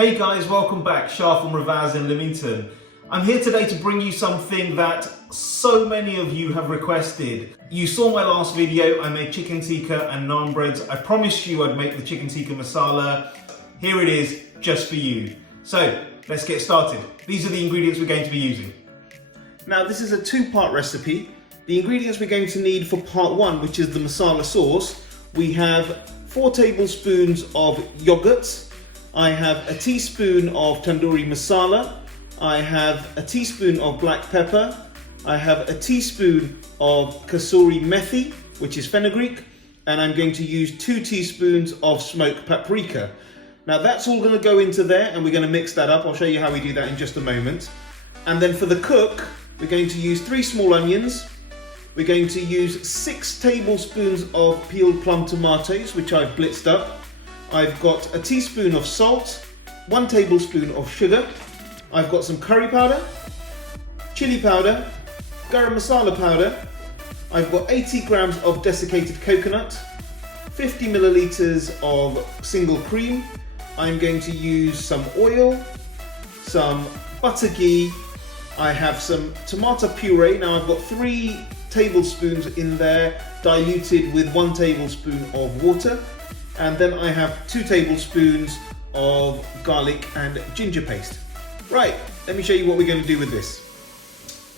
Hey guys, welcome back. Shah from Rivaaz in Lymington. I'm here today to bring you something that so many of you have requested. You saw my last video, I made chicken tikka and naan breads. I promised you I'd make the chicken tikka masala. Here it is, just for you. So, let's get started. These are the ingredients we're going to be using. Now, this is a two-part recipe. The ingredients we're going to need for part one, which is the masala sauce, we have 4 tablespoons of yogurt. I have a teaspoon of tandoori masala. I have a teaspoon of black pepper. I have a teaspoon of kasuri methi, which is fenugreek, and I'm going to use 2 teaspoons of smoked paprika. Now that's all going to go into there and we're going to mix that up. I'll show you how we do that in just a moment. And then for the cook, we're going to use 3 small onions. We're going to use 6 tablespoons of peeled plum tomatoes, which I've blitzed up. I've got a teaspoon of salt, 1 tablespoon of sugar. I've got some curry powder, chilli powder, garam masala powder. I've got 80 grams of desiccated coconut, 50 milliliters of single cream. I'm going to use some oil, some butter ghee. I have some tomato puree. Now I've got 3 tablespoons in there, diluted with 1 tablespoon of water. And then I have 2 tablespoons of garlic and ginger paste. Right, let me show you what we're going to do with this.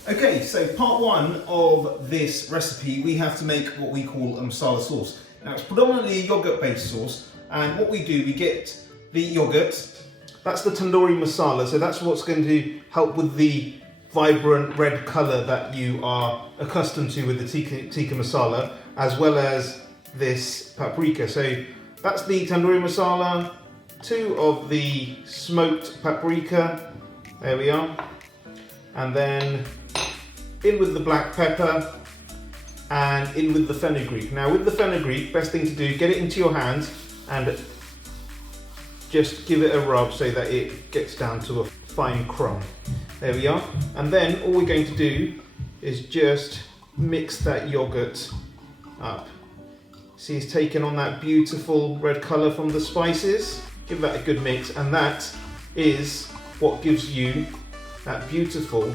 Okay, so part one of this recipe, we have to make what we call a masala sauce. Now it's predominantly a yogurt-based sauce, and what we do, we get the yogurt. That's the tandoori masala, so that's what's going to help with the vibrant red colour that you are accustomed to with the tikka masala, as well as this paprika. So that's the tandoori masala, 2 of the smoked paprika, there we are, and then in with the black pepper and in with the fenugreek. Now with the fenugreek, best thing to do, get it into your hands and just give it a rub so that it gets down to a fine crumb. There we are, and then all we're going to do is just mix that yogurt up. See, it's taken on that beautiful red colour from the spices. Give that a good mix, and that is what gives you that beautiful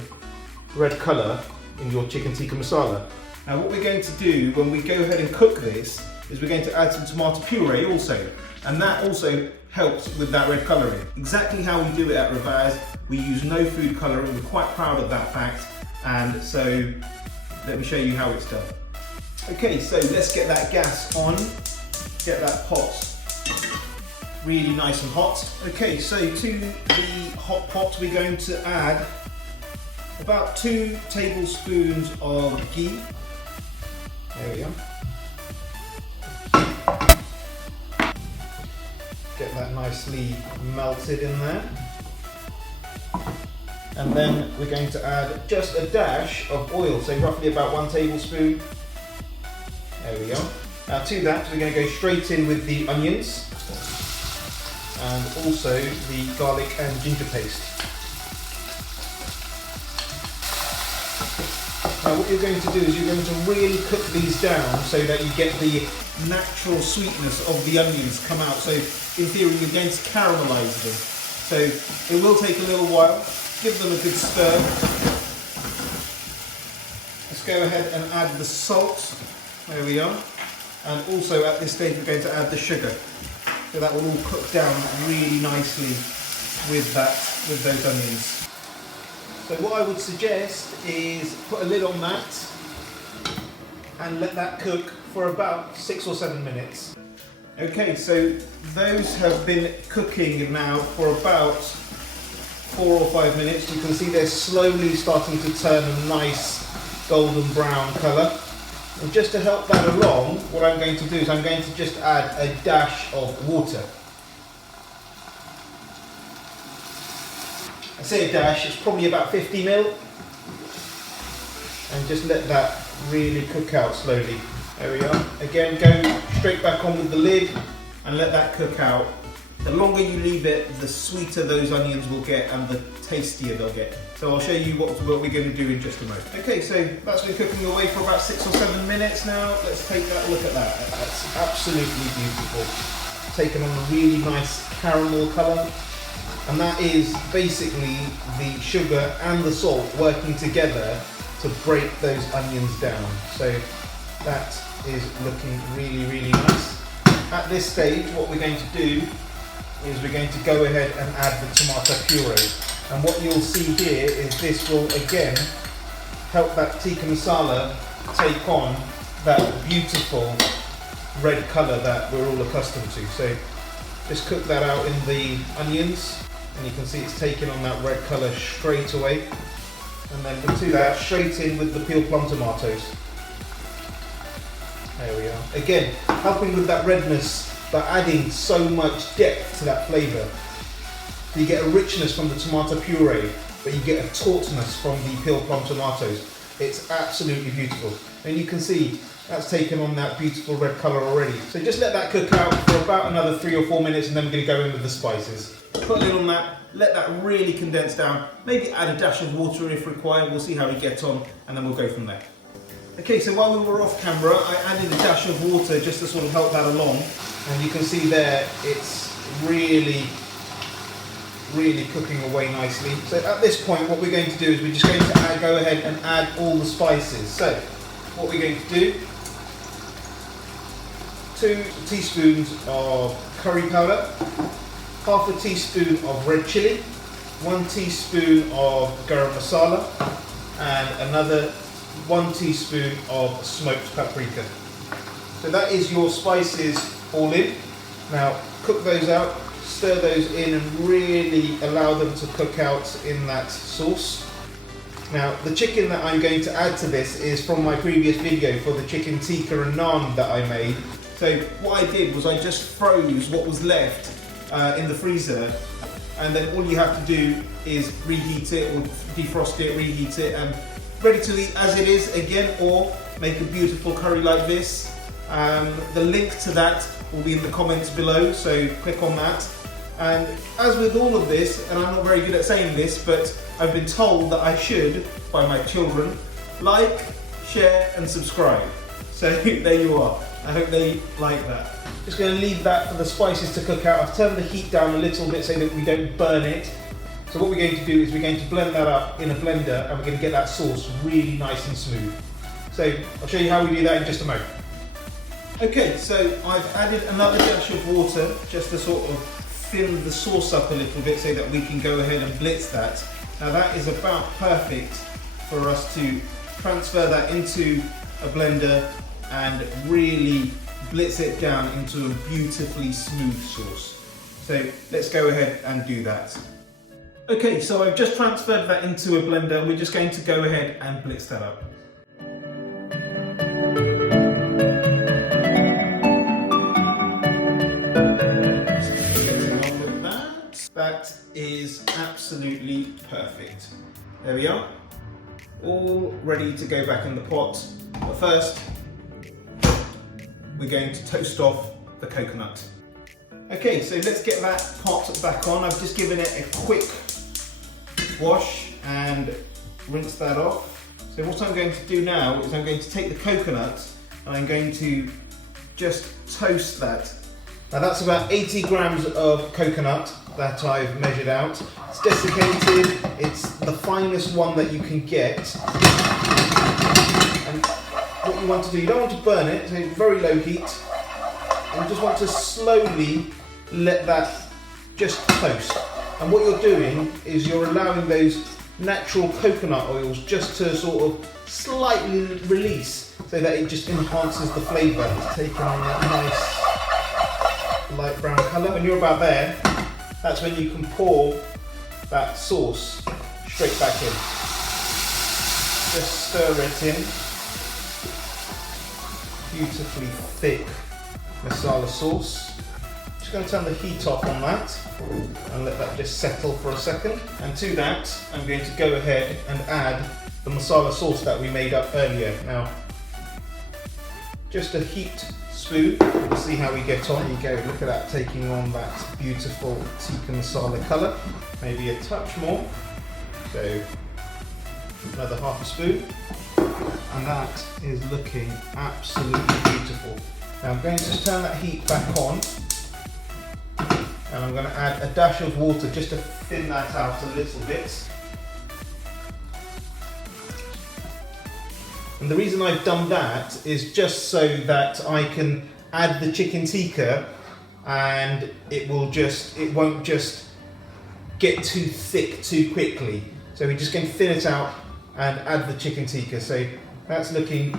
red colour in your chicken tikka masala. Now what we're going to do when we go ahead and cook this is we're going to add some tomato puree also, and that also helps with that red colouring. Exactly how we do it at Rivaaz, we use no food colouring. We're quite proud of that fact, and so let me show you how it's done. Okay, so let's get that gas on, get that pot really nice and hot. Okay, so to the hot pot we're going to add about 2 tablespoons of ghee. There we are. Get that nicely melted in there. And then we're going to add just a dash of oil, so roughly about 1 tablespoon. There we are. Now to that, we're going to go straight in with the onions and also the garlic and ginger paste. Now what you're going to do is you're going to really cook these down so that you get the natural sweetness of the onions come out. So in theory you're going to caramelise them. So it will take a little while. Give them a good stir. Let's go ahead and add the salt. There we are. And also at this stage we're going to add the sugar. So that will all cook down really nicely with those onions. So what I would suggest is put a lid on that and let that cook for about 6 or 7 minutes. Okay, so those have been cooking now for about 4 or 5 minutes. You can see they're slowly starting to turn a nice golden brown colour. And just to help that along, what I'm going to do is I'm going to just add a dash of water. I say a dash, it's probably about 50 ml. And just let that really cook out slowly. There we are. Again, go straight back on with the lid and let that cook out. The longer you leave it, the sweeter those onions will get and the tastier they'll get. So I'll show you what we're going to do in just a moment. Okay, so that's been cooking away for about 6 or 7 minutes now. Let's take that look at that. That's absolutely beautiful. Taken on a really nice caramel colour. And that is basically the sugar and the salt working together to break those onions down. So that is looking really, really nice. At this stage, what we're going to do is we're going to go ahead and add the tomato puree. And what you'll see here is this will again help that tikka masala take on that beautiful red colour that we're all accustomed to. So just cook that out in the onions, and you can see it's taking on that red colour straight away. And then we'll do that straight in with the peeled plum tomatoes. There we are. Again, helping with that redness, but adding so much depth to that flavour. So you get a richness from the tomato puree, but you get a tautness from the peeled plum tomatoes. It's absolutely beautiful. And you can see that's taken on that beautiful red colour already. So just let that cook out for about another 3 or 4 minutes, and then we're going to go in with the spices. Put a lid on that, let that really condense down, maybe add a dash of water if required. We'll see how we get on, and then we'll go from there. Okay, so while we were off camera, I added a dash of water just to sort of help that along. And you can see there, it's really cooking away nicely. So at this point, what we're going to do is we're just going to go ahead and add all the spices. So what we're going to do, 2 teaspoons of curry powder, half a teaspoon of red chilli, 1 teaspoon of garam masala, and another 1 teaspoon of smoked paprika. So that is your spices all in. Now cook those out, stir those in, and really allow them to cook out in that sauce. Now the chicken that I'm going to add to this is from my previous video for the chicken tikka and naan that I made. So what I did was I just froze what was left in the freezer, and then all you have to do is reheat it or defrost it, reheat it, and ready to eat as it is again, or make a beautiful curry like this. The link to that will be in the comments below, so click on that. And as with all of this, and I'm not very good at saying this, but I've been told that I should, by my children, like, share and subscribe. So there you are. I hope they like that. Just going to leave that for the spices to cook out. I've turned the heat down a little bit so that we don't burn it. So what we're going to do is we're going to blend that up in a blender, and we're going to get that sauce really nice and smooth. So I'll show you how we do that in just a moment. Okay, so I've added another dash of water just to sort of fill the sauce up a little bit so that we can go ahead and blitz that. Now that is about perfect for us to transfer that into a blender and really blitz it down into a beautifully smooth sauce. So let's go ahead and do that. Okay, so I've just transferred that into a blender, and we're just going to go ahead and blitz that up. Getting on with that. That is absolutely perfect. There we are. All ready to go back in the pot. But first, we're going to toast off the coconut. Okay, so let's get that pot back on. I've just given it a quick wash and rinse that off. So what I'm going to do now is I'm going to take the coconut and I'm going to just toast that. Now that's about 80 grams of coconut that I've measured out. It's desiccated, it's the finest one that you can get. And what you want to do, you don't want to burn it, so very low heat. And you just want to slowly let that just toast. And what you're doing is you're allowing those natural coconut oils just to sort of slightly release so that it just enhances the flavour. It's taking on that nice light brown colour. When you're about there, that's when you can pour that sauce straight back in. Just stir it in. Beautifully thick masala sauce. Just going to turn the heat off on that and let that just settle for a second. And to that, I'm going to go ahead and add the masala sauce that we made up earlier. Now, just a heaped spoon, we'll see how we get on. There you go, look at that, taking on that beautiful tikka masala colour. Maybe a touch more. So, another half a spoon. And that is looking absolutely beautiful. Now I'm going to just turn that heat back on. And I'm going to add a dash of water just to thin that out a little bit. And the reason I've done that is just so that I can add the chicken tikka and it won't just get too thick too quickly. So we're just going to thin it out and add the chicken tikka. So that's looking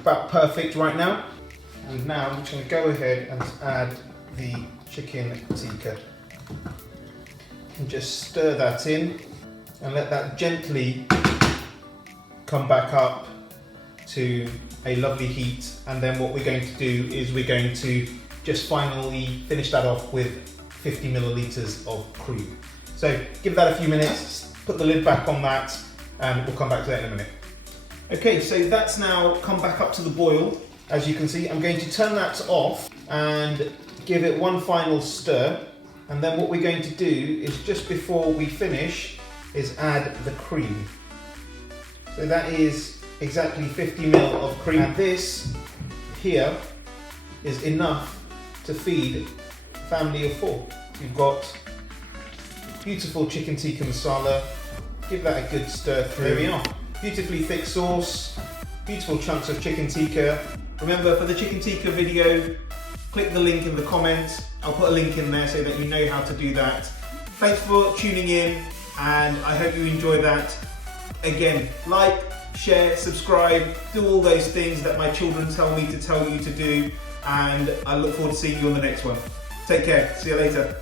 about perfect right now. And now I'm just going to go ahead and add the chicken tikka. And just stir that in and let that gently come back up to a lovely heat. And then what we're going to do is we're going to just finally finish that off with 50 milliliters of cream. So give that a few minutes, put the lid back on that, and we'll come back to that in a minute. Okay, so that's now come back up to the boil. As you can see, I'm going to turn that off and give it one final stir. And then what we're going to do is just before we finish is add the cream. So that is exactly 50 ml of cream. And this here is enough to feed a family of 4. You've got beautiful chicken tikka masala. Give that a good stir through. There we are. Beautifully thick sauce, beautiful chunks of chicken tikka. Remember, for the chicken tikka video, click the link in the comments. I'll put a link in there so that you know how to do that. Thanks for tuning in, and I hope you enjoy that. Again, like, share, subscribe, do all those things that my children tell me to tell you to do, and I look forward to seeing you on the next one. Take care. See you later.